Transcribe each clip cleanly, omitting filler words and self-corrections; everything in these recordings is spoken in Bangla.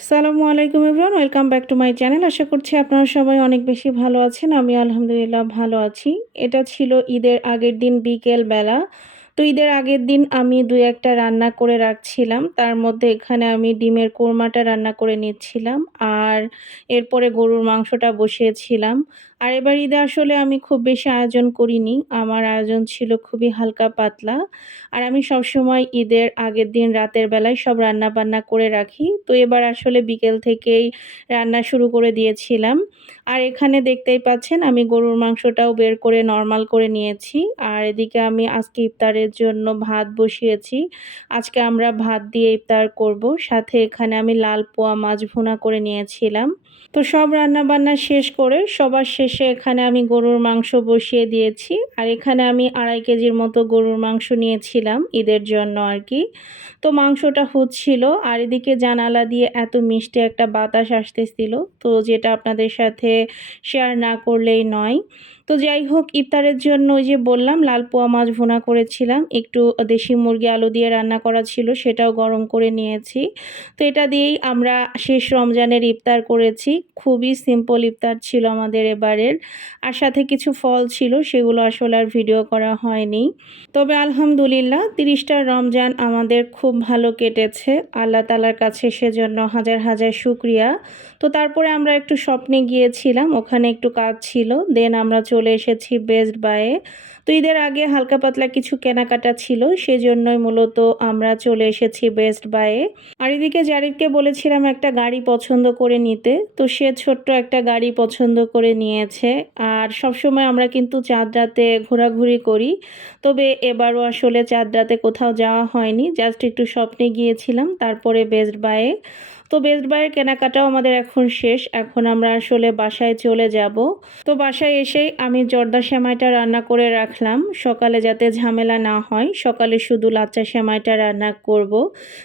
আসসালামু আলাইকুম everyone, welcome back to my channel. আশা করছি আপনারা সবাই অনেক বেশি ভালো আছেন। আমি আলহামদুলিল্লাহ ভালো আছি। এটা ছিল ঈদের আগের দিন বিকেল বেলা। তো ঈদের আগের দিন আমি ২-১ টা রান্না করে রাখছিলাম। তার মধ্যে এখানে আমি ডিমের কোরমাটা রান্না করে নিচ্ছিলাম। আর এরপরে গরুর মাংসটা বসিয়েছিলাম। আর এবার ঈদে আসলে আমি খুব বেশি আয়োজন করিনি। আমার আয়োজন ছিল খুবই হালকা পাতলা। আর আমি সবসময় ঈদের আগের দিন রাতের বেলায় সব রান্না-বান্না করে রাখি। তো এবার আসলে বিকেল থেকেই রান্না শুরু করে দিয়েছিলাম। আর এখানে দেখতেই পাচ্ছেন আমি গরুর মাংসটাও বের করে নরমাল করে নিয়েছি। আর এদিকে আমি আজকে ইফতারের জন্য ভাত বসিয়েছি। আজকে আমরা ভাত দিয়ে ইফতার করব। সাথে এখানে আমি লাল পোয়া মাছ ভুনা করে নিয়েছিলাম। তো সব রান্না-বান্না শেষ করে সবার শেষে এখানে আমি গরুর মাংস বসিয়ে দিয়েছি। আর এখানে আমি ২.৫ কেজির মতো গরুর মাংস নিয়েছিলাম ঈদের জন্য আরকি। তো মাংসটা হচ্ছিল আর এদিকে জানালা দিয়ে এত মিষ্টি একটা বাতাস আসতেছিল। তো যেটা আপনাদের সাথে শেয়ার না করলেই নয়। তো যাই হোক, ইফতারের জন্য ওই যে বললাম লাল পোয়া মাছ ভুনা করেছিলাম। একটু দেশি মুরগি আলু দিয়ে রান্না করা ছিল, সেটাও গরম করে নিয়েছি। তো এটা দিয়েই আমরা শেষ রমজানের ইফতার করেছি। খুবই সিম্পল ইফতার ছিল আমাদের এবারের। আর সাথে কিছু ফল ছিল, সেগুলো আসলে আর ভিডিও করা হয়নি। তবে আলহামদুলিল্লাহ ৩০টা রমজান আমাদের খুব ভালো কেটেছে। আল্লাহ তাআলার কাছে সেজন্য হাজার হাজার শুকরিয়া। তো তারপরে আমরা একটু স্বপ্নে গিয়েছিলাম, ওখানে একটু কাজ ছিল। দেন আমরা চলে এসেছি বেস্ট বায়ে। তো ঈদের আগে হালকা পাতলা কিছু কেনাকাটা ছিল, সেজন্যই মূলত আমরা চলে এসেছি বেস্ট বায়ে। আর এদিকে জারিফকে বলেছিলাম একটা গাড়ি পছন্দ করে নিতে। তো সে ছোট্ট একটা গাড়ি পছন্দ করে নিয়েছে। আর সবসময় আমরা কিন্তু চাঁদ রাতে ঘোরাঘুরি করি। তবে এবারও আসলে চাঁদ রাতে কোথাও যাওয়া হয়নি। জাস্ট একটু স্বপ্নে গিয়েছিলাম, তারপরে বেস্ট বায়ে। তো বেস্ট বাইয়ের কেনাকাটাও আমাদের এখন শেষ। এখন আমরা আসলে বাসায় চলে যাব। তো বাসায় এসেই আমি জর্দা সেমাইটা রান্না করে রাখলাম। সকালে যাতে ঝামেলা না হয়, সকালে শুধু লাচ্চা সেমাইটা রান্না করব।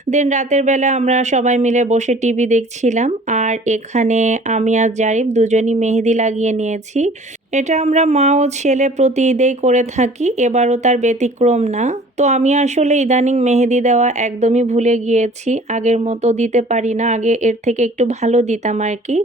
দেন রাতের বেলা আমরা সবাই মিলে বসে টিভি দেখছিলাম। আর এখানে আমি আর জারিফ দুজনই মেহেদি লাগিয়ে নিয়েছি। এটা আমরা মা ও ছেলে প্রতি ঈদেই করে থাকি, এবারও তার ব্যতিক্রম না। তো আমি আসলে ইদানিং মেহেদি দেওয়া একদমই ভুলে গিয়েছি। আগের মতো দিতে পারি না। আগে এর থেকে একটু ভালো দিতাম আরকি।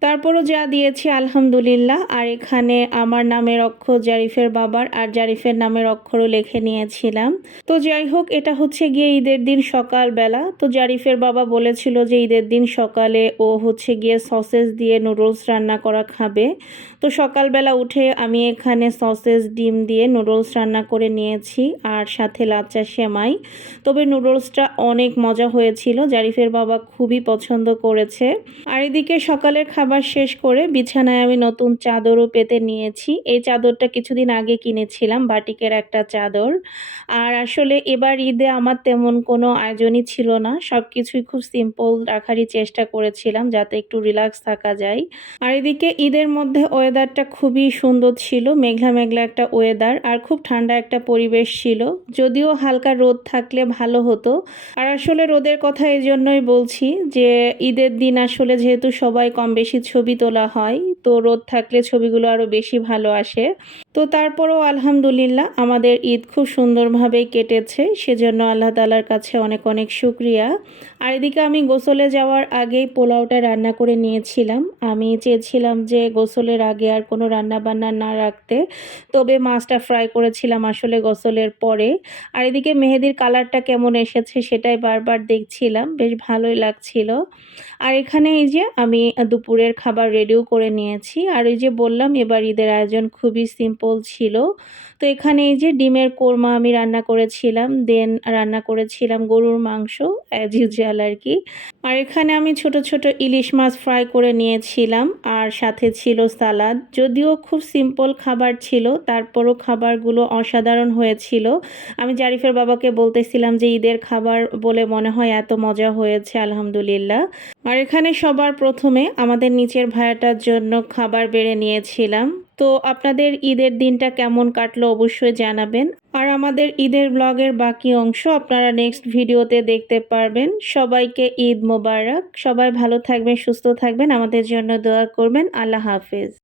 তারপরও যা দিয়েছি আলহামদুলিল্লাহ। আর এখানে আমার নামের অক্ষর জারিফের বাবার আর জারিফের নামের অক্ষরও লিখে নিয়েছিলাম। তো যাই হোক, এটা হচ্ছে গিয়ে ঈদের দিন সকালবেলা। তো জারিফের বাবা বলেছিল যে ঈদের দিন সকালে ও হচ্ছে গিয়ে সসেজ দিয়ে নুডলস রান্না করা খাবে। তো সকালবেলা উঠে আমি এখানে সসেজ ডিম দিয়ে নুডলস রান্না করে নিয়েছি আর সাথে লাচ্চা সেমাই। তবে নুডলসটা অনেক মজা হয়েছিল, জারিফের বাবা খুবই পছন্দ করেছে। আর এদিকে সকালের খাবার শেষ করে বিছানায় আমি নতুন চাদরও পেতে নিয়েছি। এই চাদরটা কিছুদিন আগে কিনেছিলাম, বাটিকের একটা চাদর। আর আসলে এবার ঈদে আমার তেমন কোনো আয়োজনই ছিল না। সবকিছুই খুব সিম্পল রাখারই চেষ্টা করেছিলাম যাতে একটু রিল্যাক্স থাকা যায়। আর এদিকে ঈদের মধ্যে ওয়েদারটা খুবই সুন্দর ছিল। মেঘলা মেঘলা একটা ওয়েদার আর খুব ঠান্ডা একটা পরিবেশ ছিল। যদিও হালকা রোদ থাকলে ভালো হতো। আর আসলে রোদের কথা এজন্যই বলছি যে ঈদের দিন আসলে যেহেতু সবাই কম বেশি ছবি তোলা হয়, তো রোদ থাকলে ছবিগুলো আরও বেশি ভালো আসে। তো তারপরেও আলহামদুলিল্লাহ আমাদের ঈদ খুব সুন্দরভাবেই কেটেছে, সেজন্য আল্লাহ তাআলার কাছে অনেক অনেক শুকরিয়া। আর এদিকে আমি গোসলে যাওয়ার আগেই পোলাওটা রান্না করে নিয়েছিলাম। আমি চেয়েছিলাম যে গোসলের আগে আর কোনো রান্নাবান্না না রাখতে, তবে মাছটা ফ্রাই করেছিলাম আসলে গোসলের পরে। আর এদিকে মেহেদির কালারটা কেমন এসেছে সেটাই বারবার দেখছিলাম, বেশ ভালোই লাগছিল। আর এখানে এই যে আমি দুপুরের খাবার রেডিও করে নিয়েছি। আর এই যে বললাম এবার ঈদের আয়োজন খুবই সিম্পল ছিল। তো এখানে এই যে ডিমের কোরমা আমি রান্না করেছিলাম, দেন রান্না করেছিলাম গরুর মাংস অ্যাজ ইউজুয়াল আর কি। আর এখানে আমি ছোট ছোট ইলিশ মাছ ফ্রাই করে নিয়েছিলাম আর সাথে ছিল সালাদ। যদিও খুব সিম্পল খাবার ছিল, তারপরও খাবারগুলো অসাধারণ হয়েছিল। আমি জারিফের বাবাকে বলতেছিলাম যে ঈদের খাবার বলে মনে হয় এত মজা হয়েছে আলহামদুলিল্লাহ। আর এখানে সবার প্রথমে আমাদের নিচের ভাইয়াটার জন্য খাবার বেড়ে নিয়েছিলাম। তো আপনাদের ঈদের দিনটা কেমন কাটলো অবশ্যই জানাবেন। আর আমাদের ঈদের ব্লগের বাকি অংশ আপনারা নেক্সট ভিডিওতে দেখতে পারবেন। সবাইকে ঈদ মোবারক। সবাই ভালো থাকবেন, সুস্থ থাকবেন, আমাদের জন্য দোয়া করবেন। আল্লাহ হাফেজ।